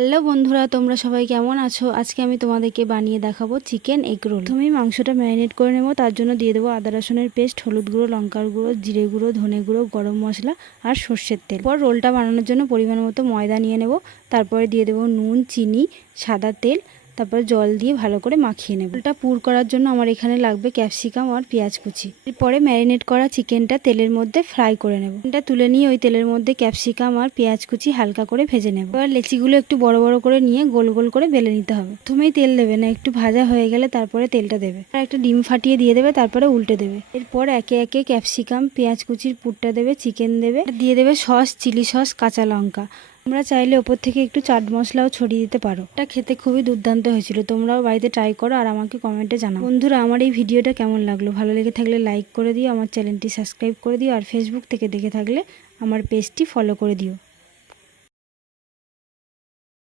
Hello বন্ধুরা, তোমরা সবাই কেমন আছো? আজকে আমি তোমাদেরকে বানিয়ে দেখাবো চিকেন এগ রোল। তুমি মাংসটা ম্যারিনেট করে নেবো। তার জন্য দিয়ে দেবো আদা রসুনের পেস্ট, হলুদ গুঁড়ো, লঙ্কার গুঁড়ো, জিরে গুঁড়ো, ধনে গুঁড়ো, গরম মশলা আর সর্ষের তেল। পর রোলটা বানানোর জন্য পরিমাণ মতো ময়দা নিয়ে নেব। তারপরে দিয়ে দেবো নুন, চিনি, সাদা তেল, তারপর জল দিয়ে ভালো করে মাখিয়ে নেব। রোলটা পুর করার জন্য আমার এখানে লাগবে ক্যাপসিকাম আর পেঁয়াজ কুচি। এরপরে ম্যারিনেট করা চিকেনটা তেলের মধ্যে ফ্রাই করে নেব। চিকেনটা তুলে নিয়ে ওই তেলের মধ্যে ক্যাপসিকাম আর পেঁয়াজ কুচি হালকা করে ভেজে নেব। এবার লেচিগুলো একটু বড় বড় করে নিয়ে গোল গোল করে বেলে নিতে হবে। প্রথমেই তেল দেবে না, একটু ভাজা হয়ে গেলে তারপরে তেলটা দেবে। আর একটা ডিম ফাটিয়ে দিয়ে দেবে, তারপরে উল্টে দেবে। এরপর একে একে ক্যাপসিকাম, পেঁয়াজ কুচির পুরটা দেবে, চিকেন দেবে, দিয়ে দেবে সস, চিলি সস, কাঁচা লঙ্কা। তোমরা চাইলে ওপর থেকে একটু চাট মশলাও ছড়িয়ে দিতে পারো। এটা খেতে খুবই দুর্দান্ত হয়েছিল। তোমরাও বাড়িতে ট্রাই করো আর আমাকে কমেন্টে জানাও। বন্ধুরা, আমার এই ভিডিওটা কেমন লাগলো? ভালো লেগে থাকলে লাইক করে দিও, আমার চ্যানেলটি সাবস্ক্রাইব করে দিও আর ফেসবুক থেকে দেখে থাকলে আমার পেজটি ফলো করে দিও।